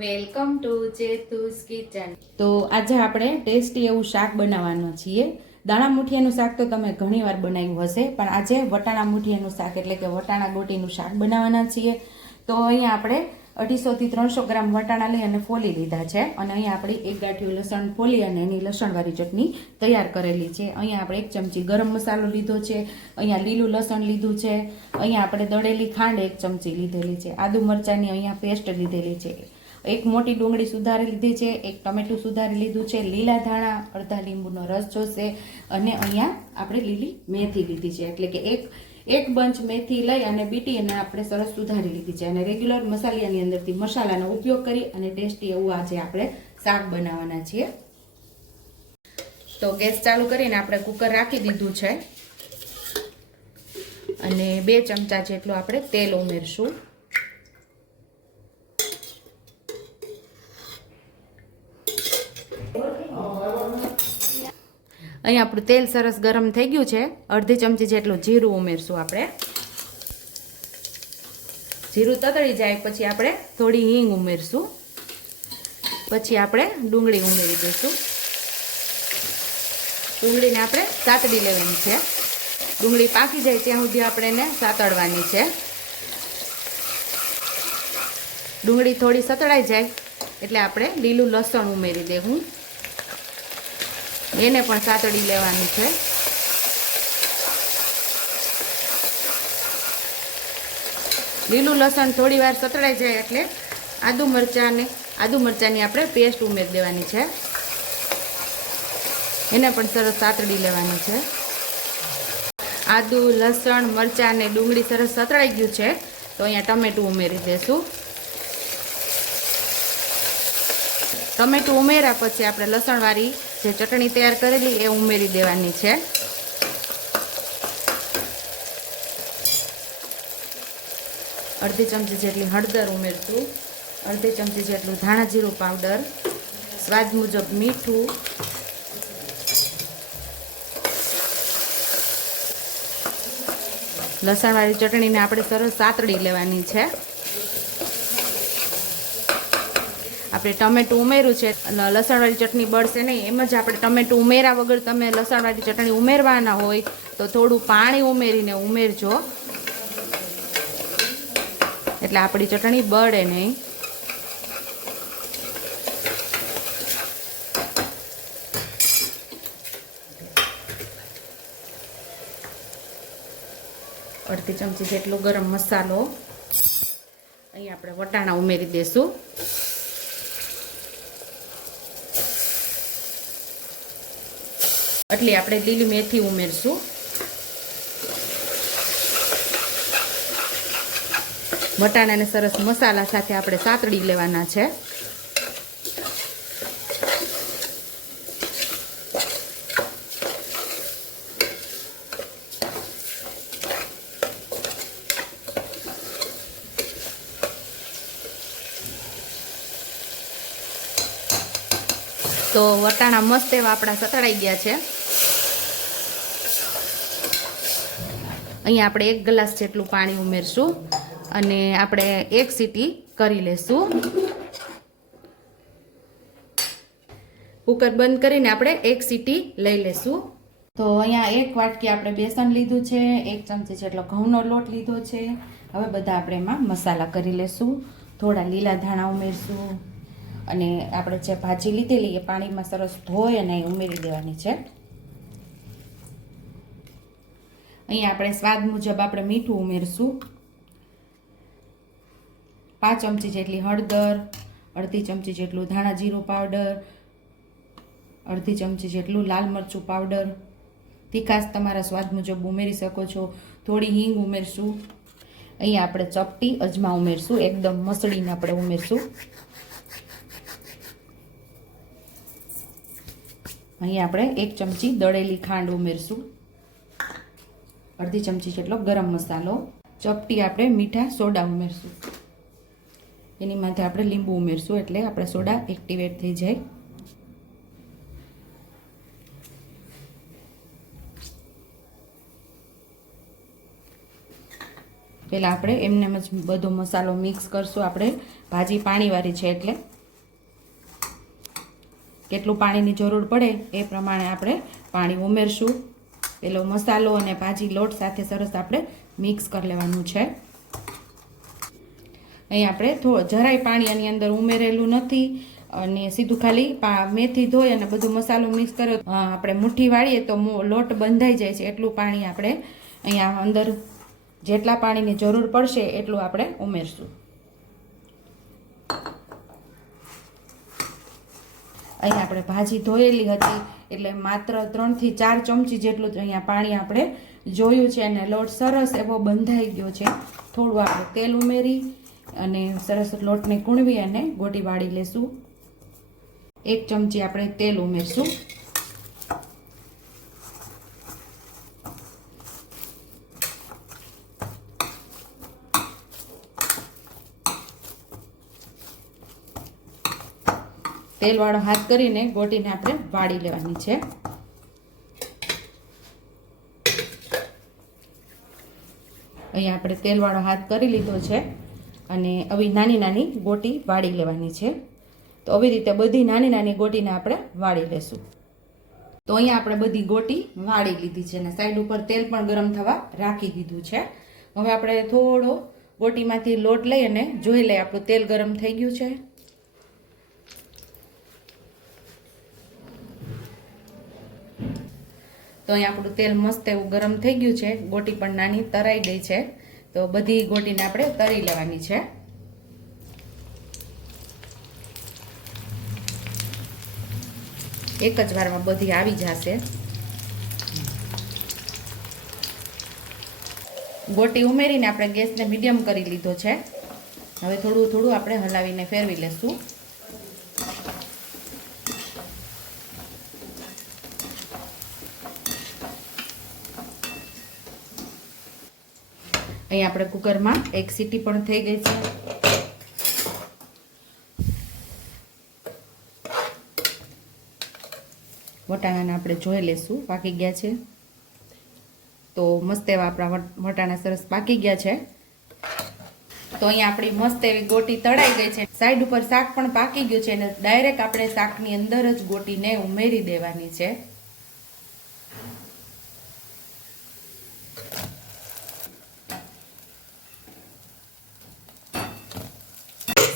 Welcome to ચેતુસ kitchen. તો આજે આપણે ટેસ્ટી એવું શાક બનાવવાનું છીએ. દાણા મુઠિયાનું શાક તો તમે ઘણીવાર બનાવ્યું હશે, પણ આજે વટાણા મુઠિયાનું શાક એટલે કે વટાણા ગોટીનું શાક બનાવવાના છીએ. તો અહીંયા આપણે 250 થી 300 ગ્રામ વટાણા લઈ અને ફોલી લીધા છે, અને અહીંયા આપણે એક ગાંઠિયું લસણ ફોલી અને એની લસણવાળી ચટણી તૈયાર કરેલી છે. અહીંયા આપણે 1 ચમચી ગરમ મસાલો લીધો છે, અહીંયા લીલું લસણ લીધું છે, અહીંયા આપણે દળેલી ખાંડ 1 ચમચી લીધેલી છે, આદુ મરચાંની અહીંયા પેસ્ટ લીધેલી છે, એક મોટી ડુંગળી સુધારી લીધી છે, એક ટમેટું સુધારી લીધું છે, લીલા ધાણા, અડધા લીંબુનો રસ જોશે, અને અહીંયા આપણે લીલી મેથી લીધી છે, એટલે કે એક બંચ મેથી લઈ અને બીટી અને આપણે સરસ સુધારી લીધી છે. અને રેગ્યુલર મસાલાની અંદરથી મસાલાનો ઉપયોગ કરી અને ટેસ્ટી એવું આજે આપણે શાક બનાવવાના છીએ. તો ગેસ ચાલુ કરીને આપણે કુકર રાખી દીધું છે, અને 2 ચમચા જેટલું આપણે તેલ ઉમેરશું. અહીંયા આપણું તેલ સરસ ગરમ થઈ ગયું છે. અડધી ચમચી જેટલું જીરું ઉમેરશું આપણે. જીરું તતળી જાય પછી આપણે થોડી હિંગ ઉમેરશું. પછી આપણે ડુંગળી ઉમેરી દઈશું. ડુંગળીને આપણે સાતડી લેવાની છે. ડુંગળી પાકી જાય ત્યાં સુધી આપણે એને સાતળવાની છે. ડુંગળી થોડી સતળાઈ જાય એટલે આપણે લીલું લસણ ઉમેરી દેવું, એને પણ સાતળી લેવાની છે. લીલું લસણ થોડી વાર સતળાઈ જાય એટલે આદુ મરચાંની આપણે પેસ્ટ ઉમેરી દેવાની છે, એને પણ સરસ સાતળી લેવાની છે. આદુ, લસણ, મરચાં અને ડુંગળી સરસ સતળાઈ ગયું છે, તો અહીંયા ટમેટું ઉમેરી દેશું. ટમેટું ઉમેર્યા પછી આપણે લસણવાળી જે ચટણી તૈયાર કરેલી એ ઉમેરી દેવાની છે. અડધી ચમચી જેટલી હળદર ઉમેરશું, અડધી ચમચી જેટલું ધાણા જીરું પાવડર, સ્વાદ મુજબ મીઠું, લસણવાળી ચટણીને આપણે સરસ સાતળી લેવાની છે. આપણે ટમેટું ઉમેર્યું છે, લસણવાળી ચટણી બળશે નહીં, એમ જ આપણે ટમેટું ઉમેર્યા વગર તમે લસણવાળી ચટણી ઉમેરવાના હોય તો થોડું પાણી ઉમેરીને ઉમેરજો, એટલે આપણી ચટણી બળે નહીં. અડધી ચમચી જેટલો ગરમ મસાલો, અહીં આપણે વટાણા ઉમેરી દઈશું. એટલે આપણે લીલી મેથી ઉમેરશું. વટાણાને સરસ મસાલા સાથે આપણે સાતળી લેવાના છે. તો વટાણા મસ્ત એવા આપણા સતળાઈ ગયા છે. અહીંયા આપણે 1 ગ્લાસ જેટલું પાણી ઉમેરશું અને આપણે 1 સીટી કરી લેશું. કુકર બંધ કરીને આપણે 1 સીટી લઈ લેશું. તો અહીંયા 1 વાટકી આપણે બેસન લીધું છે, 1 ચમચી જેટલો ઘઉંનો લોટ લીધો છે. હવે બધા આપણે એમાં મસાલા કરી લેશું. થોડા લીલા ધાણા ઉમેરશું, અને આપણે જે ભાજી લીધેલી એ પાણીમાં સરસ ધોઈ અને ઉમેરી દેવાની છે. અહીંયા આપણે સ્વાદ મુજબ આપણે મીઠું ઉમેરશું. 5 ચમચી જેટલી હળદર, અડધી ચમચી જેટલું ધાણા જીરું પાવડર, અડધી ચમચી જેટલું લાલ મરચું પાવડર. તીખાશ તમારા સ્વાદ મુજબ ઉમેરી શકો છો. થોડી હિંગ ઉમેરશું. અહીંયા આપણે ચપટી અજમા ઉમેરશું, એકદમ મસળીને આપણે ઉમેરશું. અહીંયા આપણે 1 ચમચી દળેલી ખાંડ ઉમેરશું. અડધી ચમચી જેટલો ગરમ મસાલો, ચપટી આપણે મીઠા સોડા ઉમેરશું. એની માથે આપણે લીંબુ ઉમેરશું એટલે આપણે સોડા એક્ટિવેટ થઈ જાય. પહેલાં આપણે એમને જ બધો મસાલો મિક્સ કરશું. આપણે ભાજી પાણીવાળી છે એટલે કેટલું પાણીની જરૂર પડે એ પ્રમાણે આપણે પાણી ઉમેરશું. પેલો મસાલો અને ભાજી લોટ સાથે સરસ આપણે મિક્સ કરી લેવાનું છે. અહીં આપણે જરાય પાણી આની અંદર ઉમેરેલું નથી અને સીધું ખાલી મેથી ધોઈ અને બધું મસાલો મિક્સ કર્યો. આપણે મુઠ્ઠી વાળીએ તો લોટ બંધાઈ જાય છે એટલું પાણી આપણે અહીંયા અંદર જેટલા પાણીની જરૂર પડશે એટલું આપણે ઉમેરશું. અહીં આપણે ભાજી ધોયેલી હતી એટલે માત્ર 3 થી 4 ચમચી જેટલું જ અહીંયા પાણી આપણે જોયું છે અને લોટ સરસ એવો બંધાઈ ગયો છે. થોડું આપણે તેલ ઉમેરી અને સરસ લોટને કૂણવી અને ગોટી વાળી લેશું. 1 ચમચી આપણે તેલ ઉમેરશું. તેલવાળો હાથ કરીને ગોટીને આપણે વાળી લેવાની છે. અહીંયા આપણે તેલવાળો હાથ કરી લીધો છે અને આવી નાની નાની ગોટી વાળી લેવાની છે. તો આવી રીતે બધી નાની નાની ગોટીને આપણે વાળી લેશું. તો અહીંયા આપણે બધી ગોટી વાળી લીધી છે અને સાઈડ ઉપર તેલ પણ ગરમ થવા રાખી દીધું છે. હવે આપણે થોડો ગોટીમાંથી લોટ લઈ અને જોઈ લઈએ આપણું તેલ ગરમ થઈ ગયું છે. તો અહીંયા આપણું તેલ મસ્ત એવું ગરમ થઈ ગયું છે. ગોટી પણ નાની તરાઈ ગઈ છે. તો બધી ગોટીને આપણે તરી લેવાની છે. એક જ વારમાં બધી આવી જશે. ગોટી ઉમેરીને આપણે ગેસને મીડિયમ કરી લીધો છે. હવે થોડું થોડું આપણે હલાવીને ફેરવી લેશું. અહીં આપણે કુકરમાં 1 સીટી પણ થઈ ગઈ છે. વટાણાને આપણે જોઈ લેશું પાકી ગયા છે. તો મસ્ત એવા આપણા વટાણા સરસ પાકી ગયા છે. તો અહીંયા આપણી મસ્ત એવી ગોટી તળાઈ ગઈ છે. સાઈડ ઉપર શાક પણ પાકી ગયું છે અને ડાયરેક્ટ આપણે શાકની અંદર જ ગોટીને ઉમેરી દેવાની છે.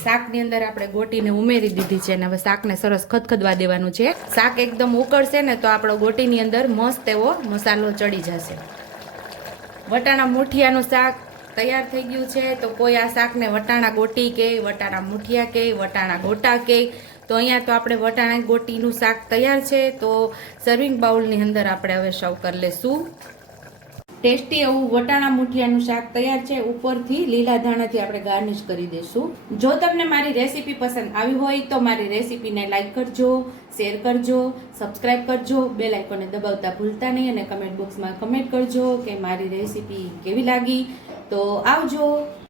શાકની અંદર આપણે ગોટીને ઉમેરી દીધી છે અને હવે શાકને સરસ ખદખદવા દેવાનું છે. શાક એકદમ ઉકળશે ને તો આપણો ગોટીની અંદર મસ્ત એવો મસાલો ચડી જશે. વટાણા મુઠિયાનું શાક તૈયાર થઈ ગયું છે. તો કોઈ આ શાકને વટાણા ગોટી કે વટાણા મુઠિયા કે વટાણા ગોટા કે તો અહીંયા તો આપણે વટાણા ગોટીનું શાક તૈયાર છે. તો સર્વિંગ બાઉલની અંદર આપણે હવે સર્વ કરી લેશું. ટેસ્ટી એવું વટાણા મુઠિયાનું શાક તૈયાર છે. ઉપરથી લીલા ધાણાથી આપણે ગાર્નિશ કરી દઈશું. જો તમને મારી રેસીપી પસંદ આવી હોય તો મારી રેસીપીને લાઈક કરજો, શેર કરજો, સબસ્ક્રાઈબ કરજો, બેલ આઇકોનને દબાવતા ભૂલતા નહીં અને કમેન્ટ બોક્સમાં કમેન્ટ કરજો કે મારી રેસીપી કેવી લાગી. તો આવજો.